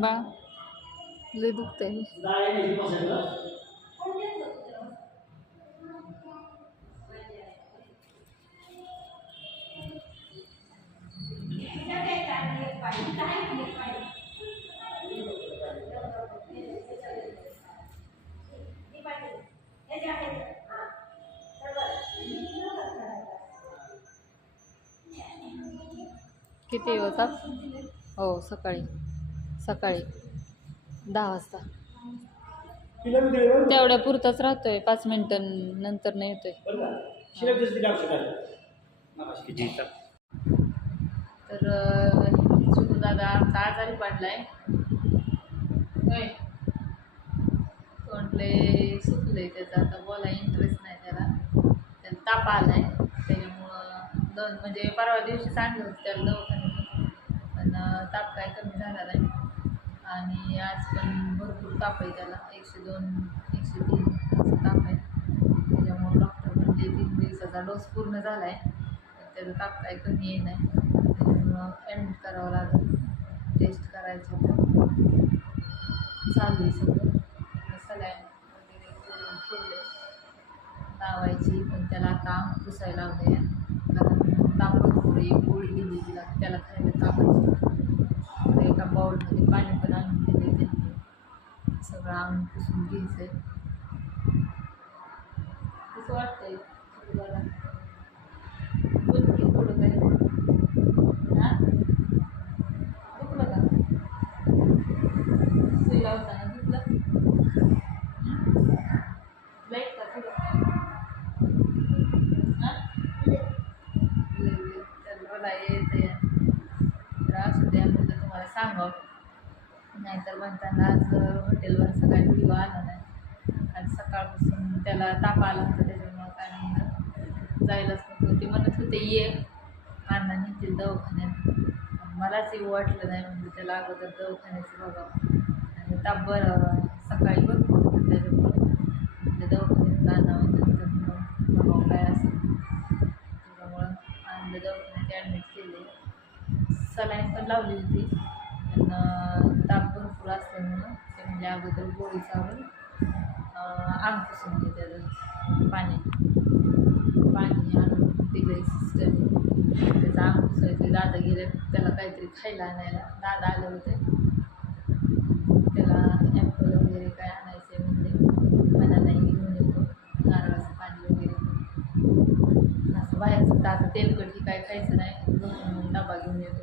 ba L'éducteur. Thank you. किती होता हो सकाळी. सकाळी. दहा वाजता. तेवढ्या पुरताच राहतोय. पाच मिनिटं नंतर नाही येतोय. तर शिकू दादा आमचा आजारी पडलाय. तोंडले सुकले त्याचा. आता बोला इंटरेस्ट नाही त्याला. त्याला ताप आलाय. त्याच्यामुळं दोन म्हणजे परवा दिवशी सांगलं होतं त्याला दवाखान्यात. ताप काय कमी झाला नाही आणि आज पण भरपूर ताप आहे त्याला. एकशे दोन एकशे तीन असं ताप आहे. त्याच्यामुळं डॉक्टर म्हणजे तीन दिवसाचा डोस पूर्ण झाला आहे त्याचा ताप काय कमी येत नाही त्याच्यामुळं ॲडमिट करावं लागेल. टेस्ट करायचं होतं चालू आहे सगळं. सलाईन वगैरे करून ठेवले लावायची पण त्याला आता पुसायला लावले कारण ताप भरपूर एक गोळी दिली तिला. त्याला खायला तापायची तर एका बाउलमध्ये पाणी पण आणून दिले त्यांनी सगळं अंग पुसून घ्यायचंय कसं वाटतंय तुला बोल की थोडं काही हा दुखलं का सुई लावताना दुखलं लाइट का थोडं तर मला येते तर असू द्या म्हणलं तुम्हाला सांगावं नाहीतर म्हणताना आज हॉटेलवर सकाळी व्हिडिओ आला नाही. आज सकाळपासून त्याला ताप आला होता त्याच्यामुळं काय म्हणणं जायलाच नको. ते म्हणत होते ये अण्णा नेतील दवाखान्यात. मलाच येऊ वाटलं नाही म्हणजे त्याला अगोदर दवाखान्याचं बघावं. आणि ताप बरं सकाळी भरपूर होतं त्याच्यामुळं. म्हणजे दवाखान्यात आणावं नंतर बघावं काय असेल त्याच्यामुळं आणलं दवाखान्यात ॲडमिट केले. सलाईन पण लावली होती. ताप भरपूर असल्यामुळं ते म्हणजे अगोदर गोळी चावून अंग पुसून घेतात पाणी. पाणी आणून दिलं सिस्टम त्याचं अंग पुसायचं दादा गेले त्याला काहीतरी खायला आणायला. दादा आले होते. त्याला ॲपल वगैरे काय आणायचे म्हणजे मला नाही घेऊन येतो. नारळाचं पाणी वगैरे. असं बाहेरचं तर आता तेलकट काय खायचं नाही. डबा घेऊन येतो.